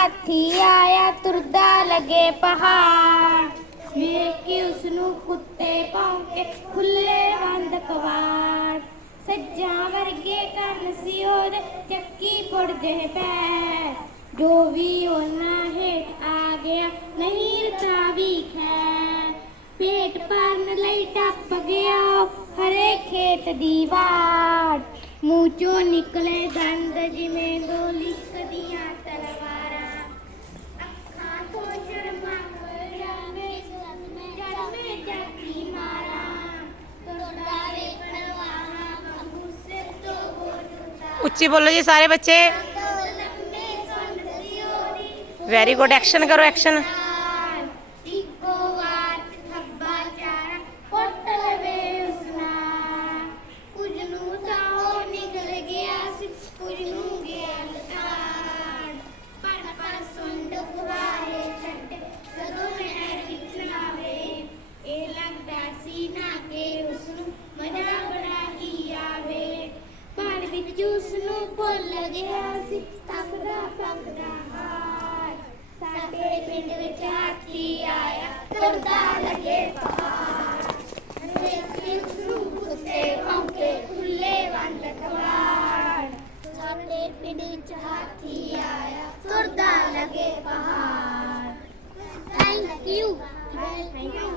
ਹਾਥੀ ਆਇਆ ਤੁਰਦਾ ਲੱਗੇ ਪਹਾੜ ਵੇਖ ਕੇ ਉਸ ਨੂੰ ਕੁੱਤੇ ਭੌਂਕੇ ਖੁੱਲੇ ਬੰਦ ਕਵਾੜ ਸੱਜਾਂ ਵਰਗੇ ਕੰਨ ਸੀ ਉਹਦੇ ਚੱਕੀ ਪੁੜ ਜਿਹੇ ਪੈਰ ਜੋ ਵੀ ਉਹਨਾਂ ਹੇਠ ਆ ਗਿਆ ਨਹੀਂ ਰਤਾ ਵੀ ਖੈਰ ਪੇਟ ਭਰਨ ਲਈ ਟੱਪ ਗਿਆ ਹਰੇ ਖੇਤ ਦੀ ਵਾੜ ਮੂੰਹ ਚੋਂ ਨਿਕਲੇ ਦੰਦ ਉੱਚੀ ਬੋਲੋ ਜੀ ਸਾਰੇ ਬੱਚੇ। ਵੈਰੀ ਗੁੱਡ ਐਕਸ਼ਨ ਕਰੋ ਐਕਸ਼ਨ ਪਰ ਵਿੱਚ ਨੂੰ ਭੁੱਲ ਗਿਆ ਸੀ। ਤੱਕਦਾ ਤੱਕਦਾ ਹਾਰ। ਸਾਡੇ ਪਿੰਡ ਵਿੱਚ ਹਾਥੀ ਆਇਆ, ਤੁਰਦਾ ਲੱਗੇ ਪਹਾੜ। ਦੇਖੀ ਉਸ ਨੂੰ ਕੁੱਤੇ ਭੌਂਕੇ ਖੁੱਲੇ ਵੰਡ ਕਵਾੜ ਸਾਡੇ ਪਿੰਡ ਵਿੱਚ ਹਾਥੀ ਆਇਆ, ਤੁਰਦਾ ਲੱਗੇ ਪਹਾੜ। Thank you thank you